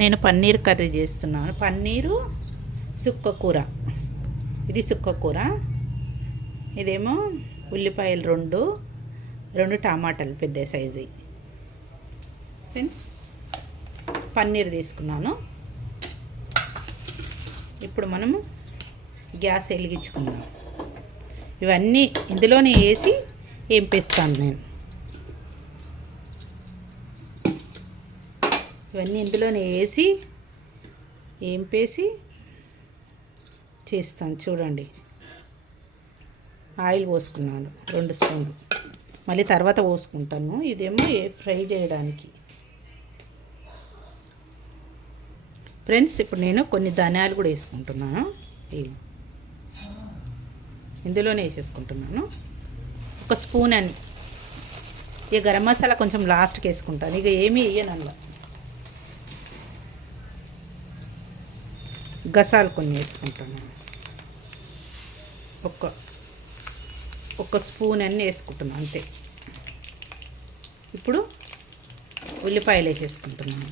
నేను పన్నీర్ కర్రీ చేస్తున్నాను. పన్నీరు సుక్క కూర. ఇది సుక్క కూర. ఇదేమో ఉల్లిపాయలు రెండు టమాటాలు పెద్ద సైజు. ఫ్రెండ్స్, పన్నీర్ తీసుకున్నాను. ఇప్పుడు మనము గ్యాస్ వెలిగించుకుందాం. ఇవన్నీ ఇందులోనే వేసి వేంపేస్తాను నేను. ఇవన్నీ ఇందులోనే వేసి వేంపేసి చేస్తాను. చూడండి, ఆయిల్ పోసుకున్నాను 2 స్పూన్లు. మళ్ళీ తర్వాత పోసుకుంటాను. ఇదేమో ఫ్రై చేయడానికి. ఫ్రెండ్స్, ఇప్పుడు నేను కొన్ని ధనియాలు కూడా వేసుకుంటున్నాను. ఇందులోనే వేసేసుకుంటున్నాను. 1 స్పూన్ అని. ఇక గరం మసాలా కొంచెం లాస్ట్కి వేసుకుంటాను. ఇక ఏమీ వేయను అందులో. గసాలు కొన్ని వేసుకుంటాను. ఒక స్పూన్ అన్నీ వేసుకుంటున్నాను అంతే. ఇప్పుడు ఉల్లిపాయలు వేసేసుకుంటున్నాను.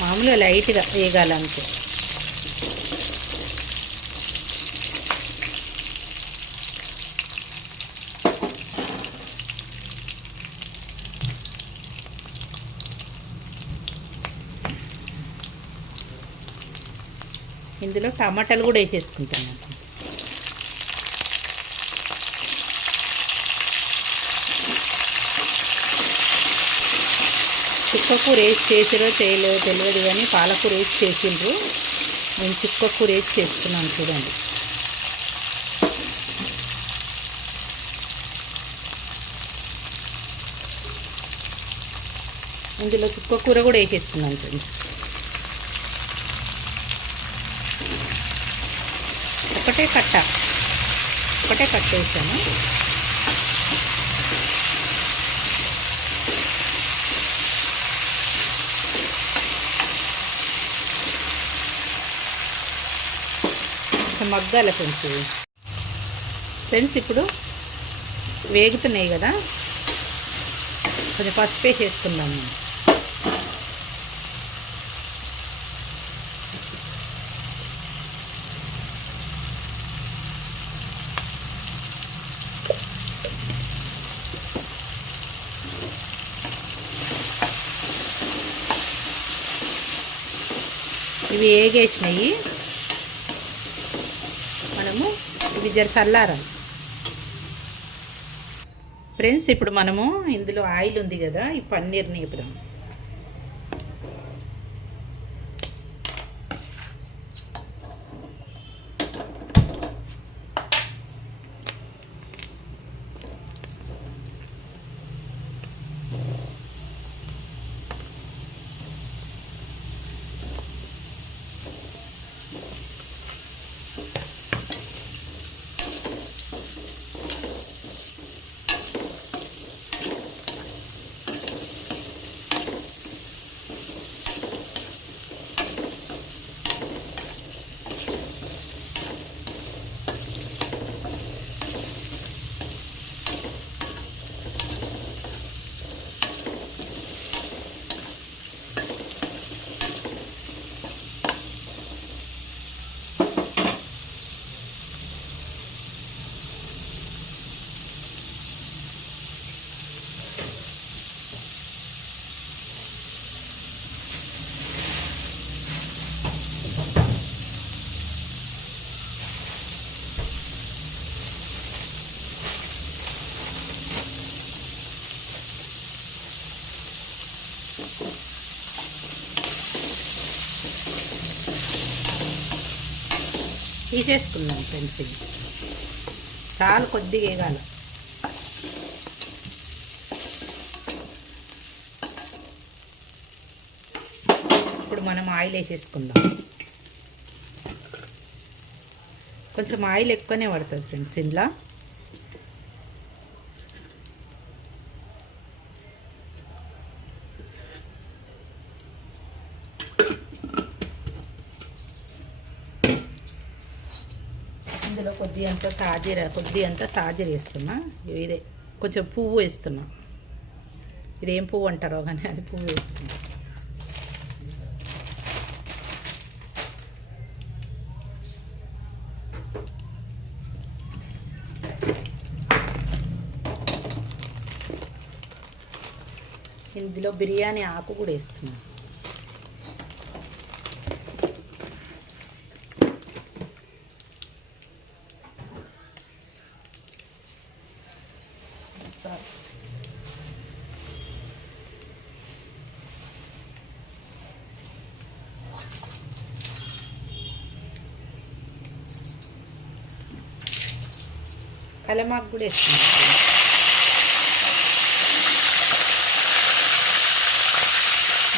మామూలుగా లైట్గా వేగాలంతే. ఇందులో టమాటాలు కూడా వేసేసుకుంటున్నాను. చుక్కకూర వేసి చేసిరో చేయలేదో తెలియదు, కానీ పాలకూర వేసి చేసిండ్రు. నేను చుక్కకూర వేసి చేస్తున్నాను. చూడండి, ఇందులో చుక్కకూర కూడా వేసేస్తున్నాను ఫ్రెండ్స్. ఒకటే కట్ట వేసాను. మగ్గాల ఫ్రెండ్స్. ఇప్పుడు వేగుతున్నాయి కదా, కొంచెం పసుపు వేసేసుకుందాము. ఇవి వేగేసినాయి. మనము ఇవి జర చల్లారాలి. ఫ్రెండ్స్, ఇప్పుడు మనము ఇందులో ఆయిల్ ఉంది కదా, ఈ పన్నీర్ని వేపుదాం. తీసేసుకుందాం ఫ్రెండ్స్. ఇది చాలా కొద్దిగా వేగాలి. ఇప్పుడు మనం ఆయిల్ వేసేసుకుందాం. కొంచెం ఆయిల్ ఎక్కువనే పడుతుంది ఫ్రెండ్స్ ఇందులో. ఇందులో కొద్ది అంత సాజీర వేస్తున్నా. ఇదే కొంచెం పువ్వు వేస్తున్నా. ఇదేం పువ్వు అంటారో కానీ అది పువ్వు వేస్తున్నా. ఇందులో బిర్యానీ ఆకు కూడా వేస్తున్నా. కలమాకు కూడా వేస్తున్నాం.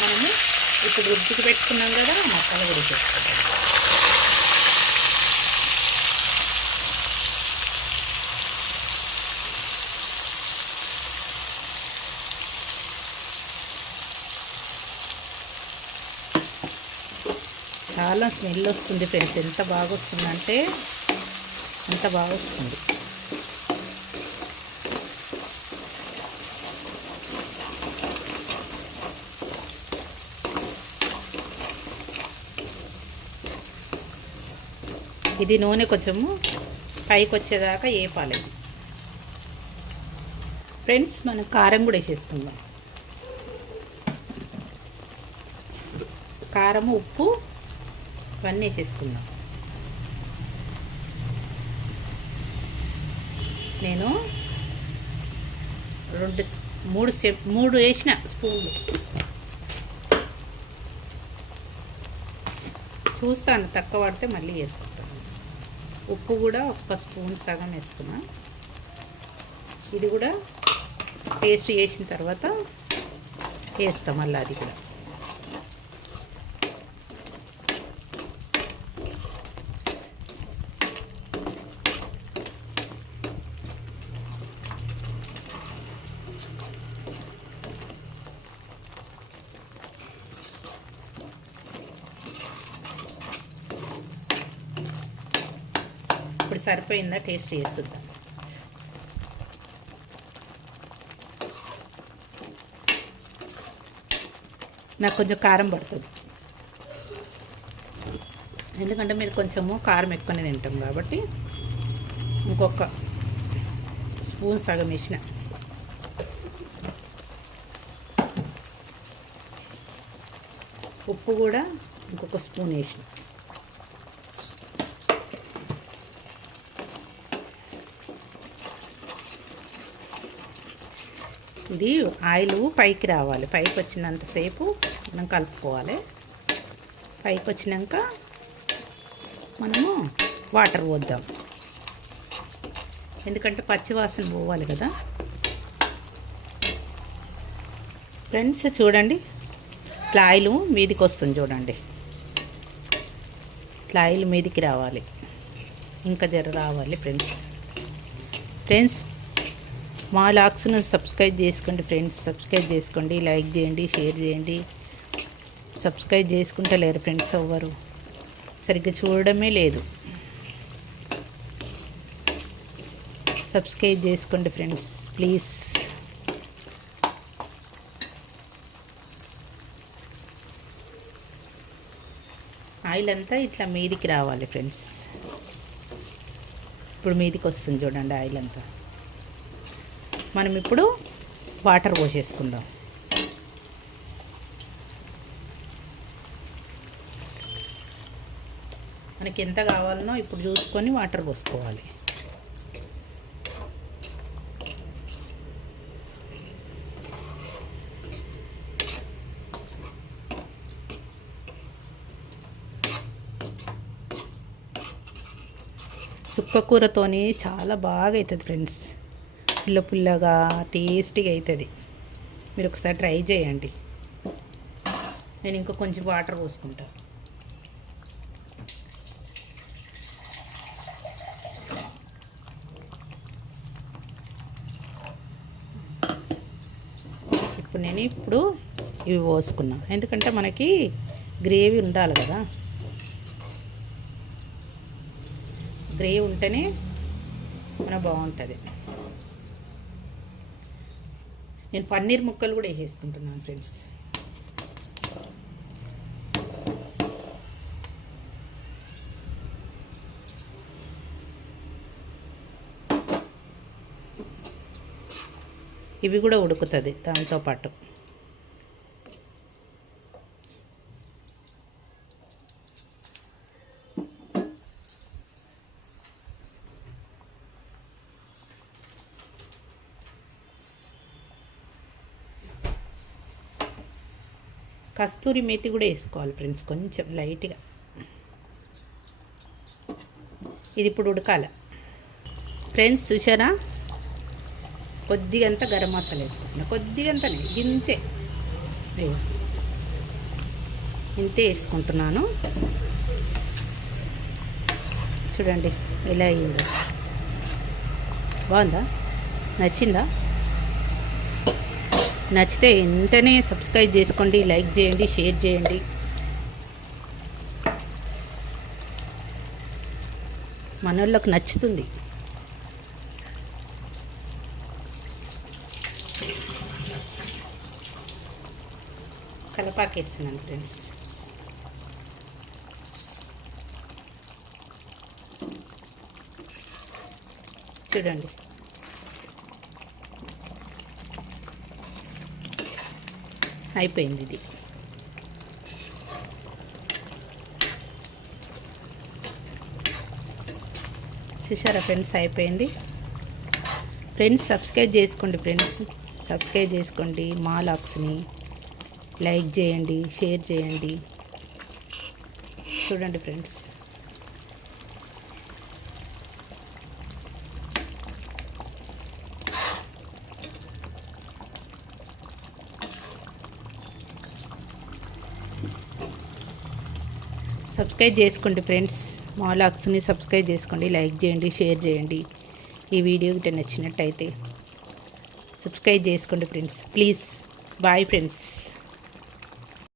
మనము ఇప్పుడు రుబ్బికి పెట్టుకున్నాం కదా, మసాలా కూడా చేసుకుంటాం. చాలా స్మెల్ వస్తుంది ఫ్రెండ్స్. ఎంత బాగా వస్తుందంటే అంత బాగా వస్తుంది. ఇది నూనె కొంచెము పైకి వచ్చేదాకా వేపాలి ఫ్రెండ్స్. మనం కారం కూడా వేసేసుకుందాం. కారం, ఉప్పు ఇవన్నీ వేసేసుకుందాం. నేను 3 వేసిన స్పూన్లు. చూస్తాను, తక్కువ పడితే మళ్ళీ వేసుకుంటాను. ఉప్పు కూడా 1 స్పూన్ సగం వేస్తున్నా. ఇది కూడా టేస్ట్ చేసిన తర్వాత వేస్తాం మళ్ళీ అది కూడా. ఇప్పుడు సరిపోయిందా టేస్ట్ చేస్తుందా? నాకు కొంచెం కారం పడుతుంది, ఎందుకంటే మీరు కొంచెము కారం ఎక్కువనే తింటాం కాబట్టి. ఇంకొక స్పూన్ సగం వేసిన. ఉప్పు కూడా ఇంకొక స్పూన్ వేసిన. ఇది ఆయిల్ పైకి రావాలి. పైకి వచ్చినంతసేపు మనం కలుపుకోవాలి. పైకి వచ్చినాక మనము వాటర్ పోద్దాం, ఎందుకంటే పచ్చివాసన పోవాలి కదా ఫ్రెండ్స్. చూడండి, ఇట్లా ఆయిల్ మీదికి వస్తుంది చూడండి. ఇట్లా ఆయిల్ మీదికి రావాలి, ఇంకా జర రావాలి ఫ్రెండ్స్. మా లాగ్స్ను సబ్స్క్రైబ్ చేసుకోండి ఫ్రెండ్స్. సబ్స్క్రైబ్ చేసుకోండి, లైక్ చేయండి, షేర్ చేయండి. సబ్స్క్రైబ్ చేసుకుంటలేరు ఫ్రెండ్స్, ఎవ్వరు సరిగ్గా చూడడమే లేదు. సబ్స్క్రైబ్ చేసుకోండి ఫ్రెండ్స్ ప్లీజ్. ఆయిల్ అంతా ఇట్లా మీదికి రావాలి ఫ్రెండ్స్. ఇప్పుడు మీదికి వస్తుంది చూడండి ఆయిల్ అంతా. మనం ఇప్పుడు వాటర్ పోసేసుకుందాం. మనకి ఎంత కావాలనో ఇప్పుడు చూసుకొని వాటర్ పోసుకోవాలి. సుక్కకూరతోని చాలా బాగా అవుతుంది ఫ్రెండ్స్. పుల్లగా టేస్టీగా అవుతుంది. మీరు ఒకసారి ట్రై చేయండి. నేను ఇంకా కొంచెం వాటర్ పోసుకుంటా. నేను ఇవి పోసుకున్నా, ఎందుకంటే మనకి గ్రేవీ ఉండాలి కదా. గ్రేవీ ఉంటేనే మన బాగుంటుంది. నేను పన్నీర్ ముక్కలు కూడా వేసేసుకుంటున్నాను ఫ్రెండ్స్. ఇవి కూడా ఉడుకుతుంది దాంతోపాటు. కస్తూరి మేతి కూడా వేసుకోవాలి ఫ్రెండ్స్, కొంచెం లైట్గా. ఇది ఇప్పుడు ఉడకాలి ఫ్రెండ్స్. చూసారా, కొద్దిగంత గరం మసాలా వేసుకుంటున్నా, కొద్దిగంతనే, ఇంతే ఇంతే వేసుకుంటున్నాను. చూడండి ఎలా అయ్యిందో, బాగుందా? నచ్చిందా? నచ్చితే వెంటనే సబ్స్క్రైబ్ చేసుకోండి, లైక్ చేయండి, షేర్ చేయండి. మనోళ్ళకి నచ్చుతుంది. కలపాకేస్తున్నాను ఫ్రెండ్స్. చూడండి, అయిపోయింది ఇది. చూసారా ఫ్రెండ్స్, అయిపోయింది. ఫ్రెండ్స్ సబ్స్క్రైబ్ చేసుకోండి ఫ్రెండ్స్, సబ్స్క్రైబ్ చేసుకోండి. మా లాక్స్ని లైక్ చేయండి, షేర్ చేయండి. చూడండి ఫ్రెండ్స్, సబ్స్క్రైబ్ చేసుకోండి ఫ్రెండ్స్. మా లాక్స్ని సబ్స్క్రైబ్ చేసుకోండి, లైక్ చేయండి, షేర్ చేయండి. ఈ వీడియో గిట్ట నచ్చినట్టయితే సబ్స్క్రైబ్ చేసుకోండి ఫ్రెండ్స్, ప్లీజ్. Bye friends.